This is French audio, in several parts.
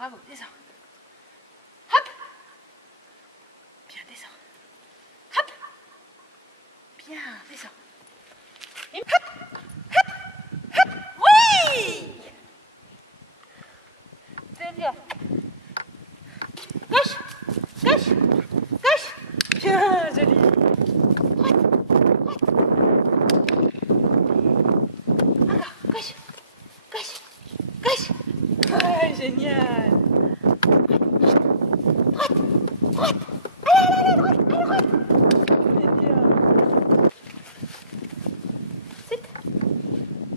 Bravo, descends. Hop. Bien, descends. Hop. Bien, descends. Et hop. Hop. Hop. Oui. C'est bien. Gauche. Gauche. Gauche. Bien, joli. Droite. Droite. Encore. Gauche. Gauche. Gauche. Ouais, génial. Droite. Droite. Allez, allez, allez, droite. Allez, droite. C'est bien. Sit.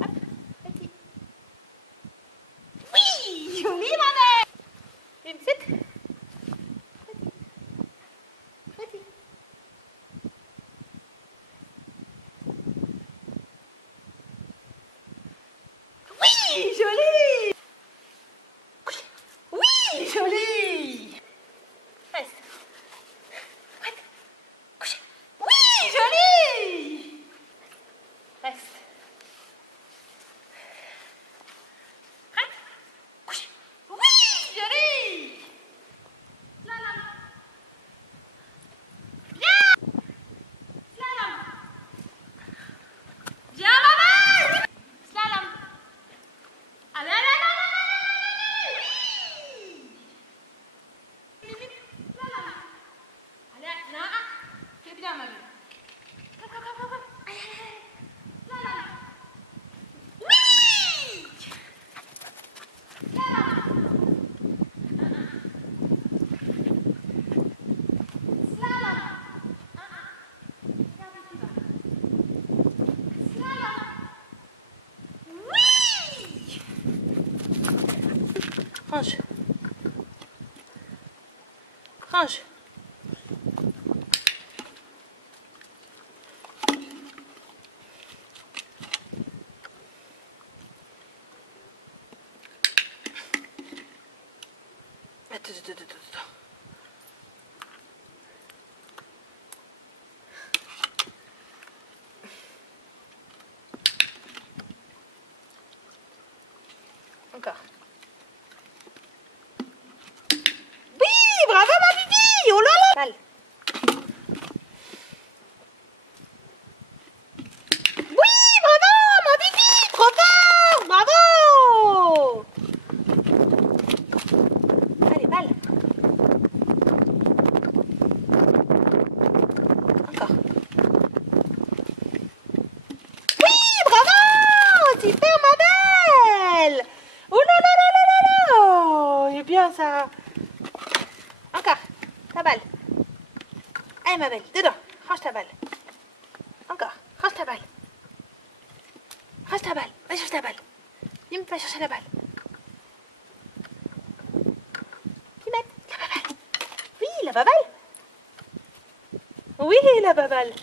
Hop. Petit. Oui. Oui, ma mère. Une sit. Petit. Petit. Oui, joli. Oui, joli. Reste. Arrête. Couche. Oui, joli. Reste. Arrête. Couche. Oui, joli. Slalom. Bien. Slalom. Bien, maman. Slalom. Allez, allez, allez, allez, allez, allez. Oui. Slalom. Allez, non. C'est bien, ma belle. Go, go, go, go, go. Allez, allez, allez. Slalom. Oui. Slalom. Slalom. Regarde où tu vas. Slalom. Oui. Range. Range. Attends. Encore. Oui, bravo ma bibi. Oh là là. Balle. Oui, bravo ma bibi. Trop fort. Bravo. Allez, balle. Encore. Oui, bravo. Super ma belle. Oh là là là là là là. C'est bien ça. Encore. Ta balle. Allez ma belle, dedans. Range ta balle. Encore. Range ta balle. Range ta balle. Va chercher ta balle. Dim, va chercher la balle. Dimette, la baballe. Oui, la baballe. Oui, la baballe.